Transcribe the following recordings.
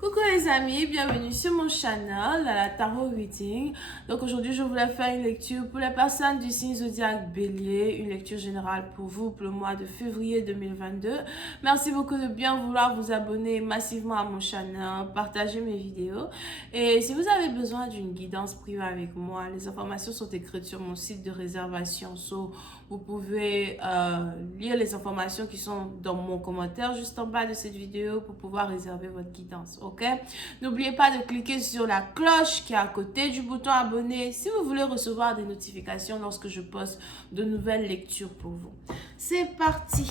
Coucou les amis, bienvenue sur mon channel, à la Tarot Reading. Donc aujourd'hui, je voulais faire une lecture pour les personnes du signe zodiaque Bélier, une lecture générale pour vous pour le mois de février 2022. Merci beaucoup de bien vouloir vous abonner massivement à mon channel, partager mes vidéos. Et si vous avez besoin d'une guidance privée avec moi, les informations sont écrites sur mon site de réservation. So, vous pouvez lire les informations qui sont dans mon commentaire juste en bas de cette vidéo pour pouvoir réserver votre guidance. Ok? N'oubliez pas de cliquer sur la cloche qui est à côté du bouton abonner si vous voulez recevoir des notifications lorsque je poste de nouvelles lectures pour vous. C'est parti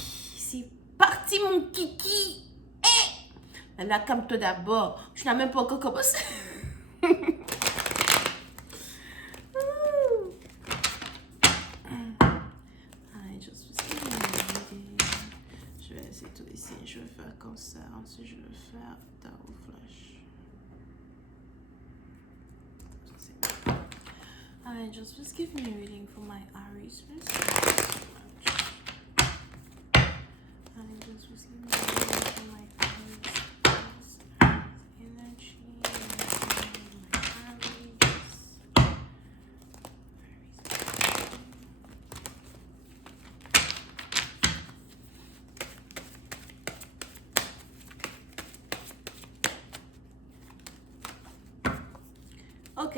mon kiki. Là, calme-toi d'abord. Je n'ai même pas encore commencé. Je vais essayer tout ici. Je vais faire comme ça. Ensuite, je vais faire tarot flash. Alright, just give me a reading for my Aries. Just give me a reading for my Aries. Energy. My Aries. Ok.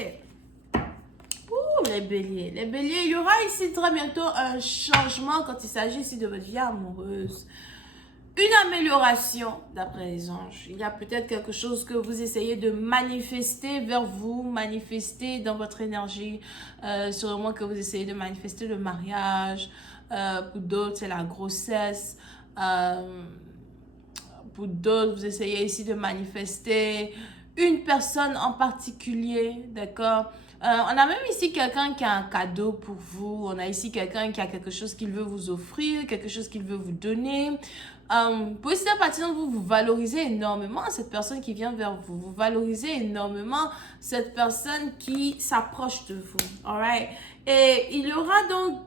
Les béliers. Les béliers, il y aura ici très bientôt un changement quand il s'agit ici de votre vie amoureuse. Une amélioration d'après les anges. Il y a peut-être quelque chose que vous essayez de manifester vers vous, manifester dans votre énergie. Sûrement que vous essayez de manifester le mariage. Pour d'autres, c'est la grossesse. Pour d'autres, vous essayez ici de manifester une personne en particulier, d'accord? On a même ici quelqu'un qui a un cadeau pour vous. On a ici quelqu'un qui a quelque chose qu'il veut vous offrir, quelque chose qu'il veut vous donner. Pour ici, à partir de vous, vous valorisez énormément cette personne qui vient vers vous. Vous valorisez énormément cette personne qui s'approche de vous. Alright? Et il y aura donc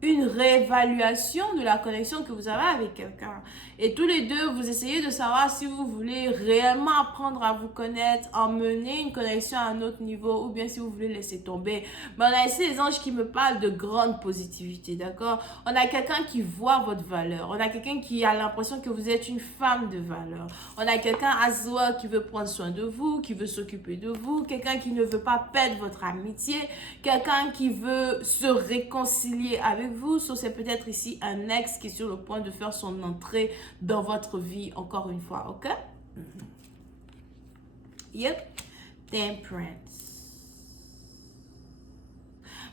une réévaluation de la connexion que vous avez avec quelqu'un. Et tous les deux, vous essayez de savoir si vous voulez réellement apprendre à vous connaître, emmener une connexion à un autre niveau, ou bien si vous voulez laisser tomber. Mais on a ici les anges qui me parlent de grande positivité, d'accord? On a quelqu'un qui voit votre valeur. On a quelqu'un qui a l'impression que vous êtes une femme de valeur. On a quelqu'un à soi qui veut prendre soin de vous, qui veut s'occuper de vous, quelqu'un qui ne veut pas perdre votre amitié, quelqu'un qui veut se réconcilier avec vous. So, c'est peut-être ici un ex qui est sur le point de faire son entrée dans votre vie encore une fois, ok? Yep. Temperance.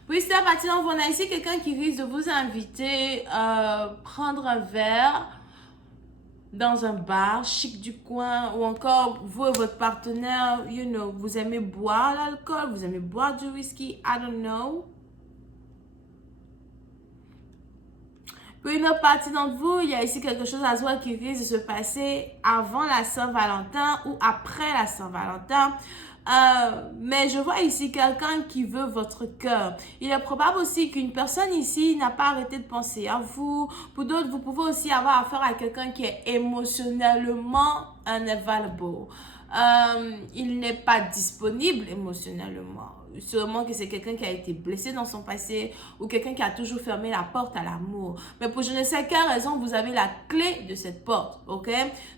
Puis c'est à partir on a ici quelqu'un qui risque de vous inviter à prendre un verre dans un bar chic du coin, ou encore vous et votre partenaire, you know, vous aimez boire l'alcool, vous aimez boire du whisky, I don't know. Pour une autre partie d'entre vous, il y a ici quelque chose à soi qui risque de se passer avant la Saint-Valentin ou après la Saint-Valentin. Mais je vois ici quelqu'un qui veut votre cœur. Il est probable aussi qu'une personne ici n'a pas arrêté de penser à vous. Pour d'autres, vous pouvez aussi avoir affaire à quelqu'un qui est émotionnellement unavailable. Il n'est pas disponible émotionnellement. Sûrement que c'est quelqu'un qui a été blessé dans son passé ou quelqu'un qui a toujours fermé la porte à l'amour. Mais pour je ne sais quelle raison, vous avez la clé de cette porte, ok?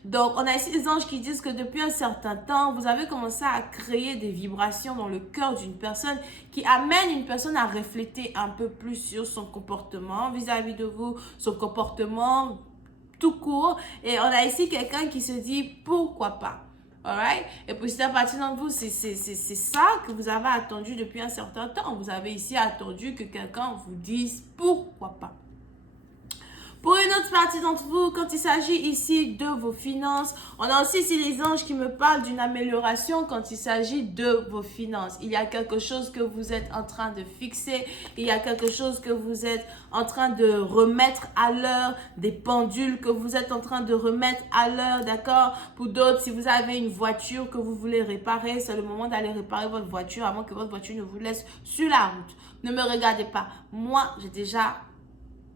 Donc, on a ici des anges qui disent que depuis un certain temps, vous avez commencé à créer des vibrations dans le cœur d'une personne qui amène une personne à refléter un peu plus sur son comportement vis-à-vis de vous, son comportement tout court. Et on a ici quelqu'un qui se dit pourquoi pas. Alright? Et puis, c'est à partir d'entre vous, c'est ça que vous avez attendu depuis un certain temps. Vous avez ici attendu que quelqu'un vous dise pourquoi pas. Pour une autre partie d'entre vous, quand il s'agit ici de vos finances, on a aussi ici les anges qui me parlent d'une amélioration quand il s'agit de vos finances. Il y a quelque chose que vous êtes en train de fixer, il y a quelque chose que vous êtes en train de remettre à l'heure, des pendules que vous êtes en train de remettre à l'heure, d'accord? Pour d'autres, si vous avez une voiture que vous voulez réparer, c'est le moment d'aller réparer votre voiture avant que votre voiture ne vous laisse sur la route. Ne me regardez pas. Moi, j'ai déjà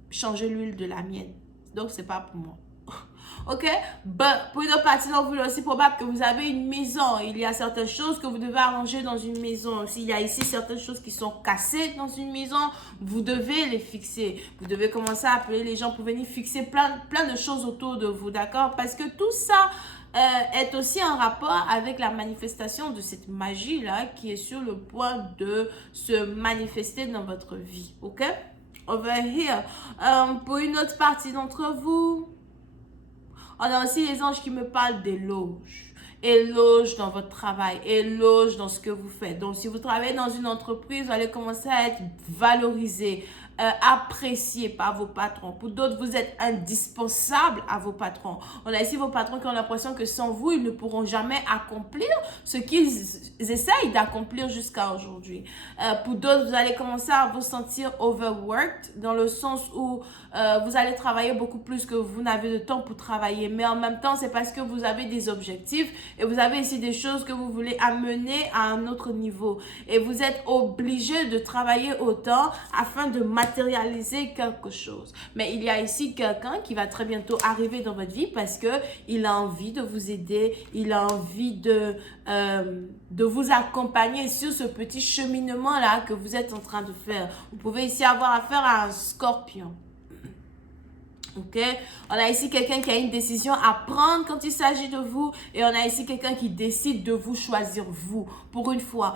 changer l'huile de la mienne. Donc, c'est pas pour moi. ok? Pour une autre partie d'entre vous, il est aussi probable que vous avez une maison. Il y a certaines choses que vous devez arranger dans une maison. S'il y a ici certaines choses qui sont cassées dans une maison, vous devez les fixer. Vous devez commencer à appeler les gens pour venir fixer plein de choses autour de vous, d'accord? Parce que tout ça est aussi en rapport avec la manifestation de cette magie-là qui est sur le point de se manifester dans votre vie, ok? Over here. Pour une autre partie d'entre vous, on a aussi les anges qui me parlent d'éloges. Éloge dans votre travail, éloge dans ce que vous faites. Donc, si vous travaillez dans une entreprise, vous allez commencer à être valorisé, apprécié par vos patrons. Pour d'autres, vous êtes indispensable à vos patrons. On a ici vos patrons qui ont l'impression que sans vous, ils ne pourront jamais accomplir ce qu'ils essayent d'accomplir jusqu'à aujourd'hui. Pour d'autres, vous allez commencer à vous sentir overworked, dans le sens où vous allez travailler beaucoup plus que vous n'avez de temps pour travailler. Mais en même temps, c'est parce que vous avez des objectifs et vous avez ici des choses que vous voulez amener à un autre niveau. Et vous êtes obligé de travailler autant afin de matérialiser quelque chose. Mais il y a ici quelqu'un qui va très bientôt arriver dans votre vie parce que il a envie de vous aider, il a envie de vous accompagner sur ce petit cheminement-là que vous êtes en train de faire. Vous pouvez ici avoir affaire à un scorpion. Ok, on a ici quelqu'un qui a une décision à prendre quand il s'agit de vous et on a ici quelqu'un qui décide de vous choisir vous pour une fois.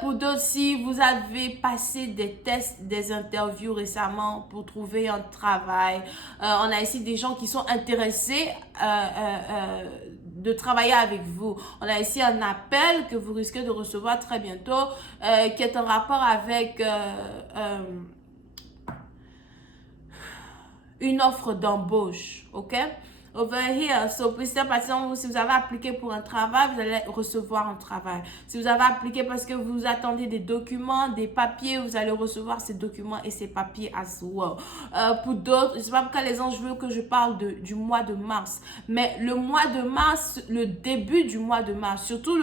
Pour d'autres, si vous avez passé des tests, des interviews récemment pour trouver un travail, on a ici des gens qui sont intéressés de travailler avec vous. On a ici un appel que vous risquez de recevoir très bientôt qui est en rapport avec une offre d'embauche, ok? Over here, so par exemple, si vous avez appliqué pour un travail, vous allez recevoir un travail. Si vous avez appliqué parce que vous attendez des documents, des papiers, vous allez recevoir ces documents et ces papiers as well. Pour d'autres, je ne sais pas pourquoi les anges veulent que je parle du mois de mars, mais le mois de mars, le début du mois de mars, surtout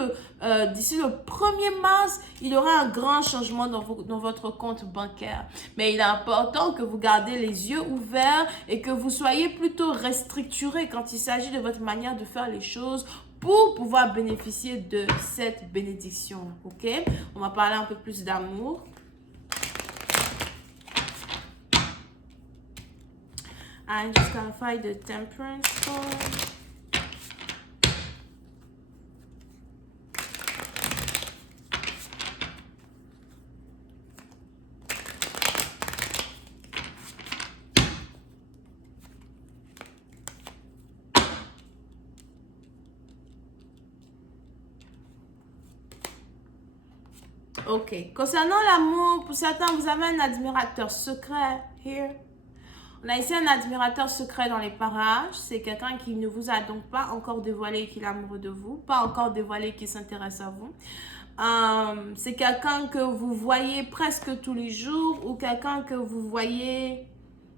d'ici le 1er mars, il y aura un grand changement dans votre compte bancaire. Mais il est important que vous gardez les yeux ouverts et que vous soyez plutôt restructuré quand il s'agit de votre manière de faire les choses pour pouvoir bénéficier de cette bénédiction. Ok? On va parler un peu plus d'amour. I just gotta find the temperance card. Ok. Concernant l'amour, pour certains, vous avez un admirateur secret. Here. On a ici un admirateur secret dans les parages. C'est quelqu'un qui ne vous a donc pas encore dévoilé qu'il est amoureux de vous, pas encore dévoilé qu'il s'intéresse à vous. C'est quelqu'un que vous voyez presque tous les jours ou quelqu'un que vous voyez...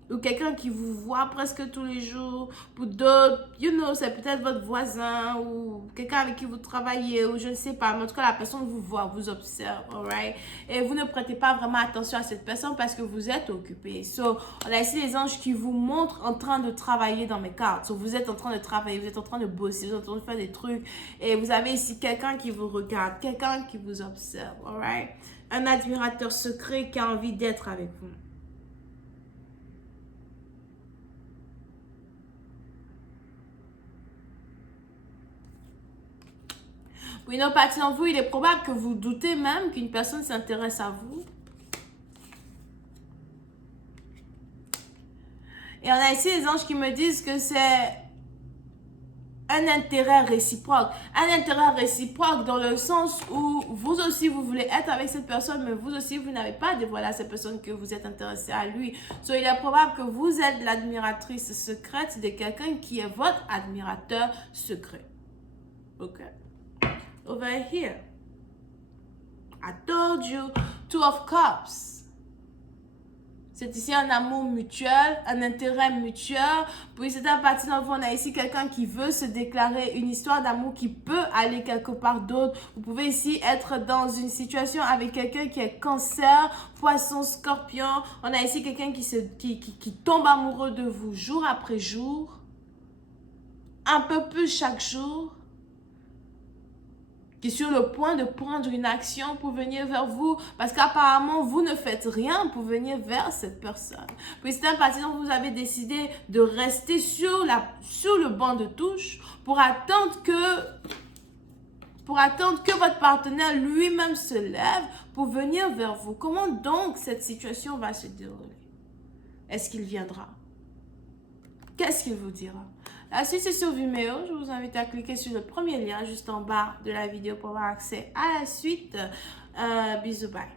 ou quelqu'un qui vous voit presque tous les jours. Pour d'autres, c'est peut-être votre voisin ou quelqu'un avec qui vous travaillez ou je ne sais pas. Mais en tout cas, la personne vous voit, vous observe, alright? Et vous ne prêtez pas vraiment attention à cette personne parce que vous êtes occupé. So, on a ici les anges qui vous montrent en train de travailler dans mes cartes. So, vous êtes en train de travailler, vous êtes en train de bosser, vous êtes en train de faire des trucs. Et vous avez ici quelqu'un qui vous regarde, quelqu'un qui vous observe, alright? Un admirateur secret qui a envie d'être avec vous. Pour une autre partie d'entre vous, il est probable que vous doutez même qu'une personne s'intéresse à vous. Et on a ici les anges qui me disent que c'est un intérêt réciproque. Un intérêt réciproque dans le sens où vous aussi, vous voulez être avec cette personne, mais vous aussi, vous n'avez pas dévoilé à cette personne que vous êtes intéressé à lui. So, il est probable que vous êtes l'admiratrice secrète de quelqu'un qui est votre admirateur secret. Ok. Over here. I told you, Two of Cups. C'est ici un amour mutuel, un intérêt mutuel. Puis c'est un parti d'entre vous, on a ici quelqu'un qui veut se déclarer une histoire d'amour qui peut aller quelque part d'autre. Vous pouvez ici être dans une situation avec quelqu'un qui est cancer, poisson, scorpion. On a ici quelqu'un qui tombe amoureux de vous jour après jour. un peu plus chaque jour, qui est sur le point de prendre une action pour venir vers vous, parce qu'apparemment, vous ne faites rien pour venir vers cette personne. Puis c'est un parti dont vous avez décidé de rester sur le banc de touche pour attendre que votre partenaire lui-même se lève pour venir vers vous. Comment donc cette situation va se dérouler? Est-ce qu'il viendra? Qu'est-ce qu'il vous dira? La suite, c'est sur Vimeo. Je vous invite à cliquer sur le premier lien juste en bas de la vidéo pour avoir accès à la suite. Bisous, bye.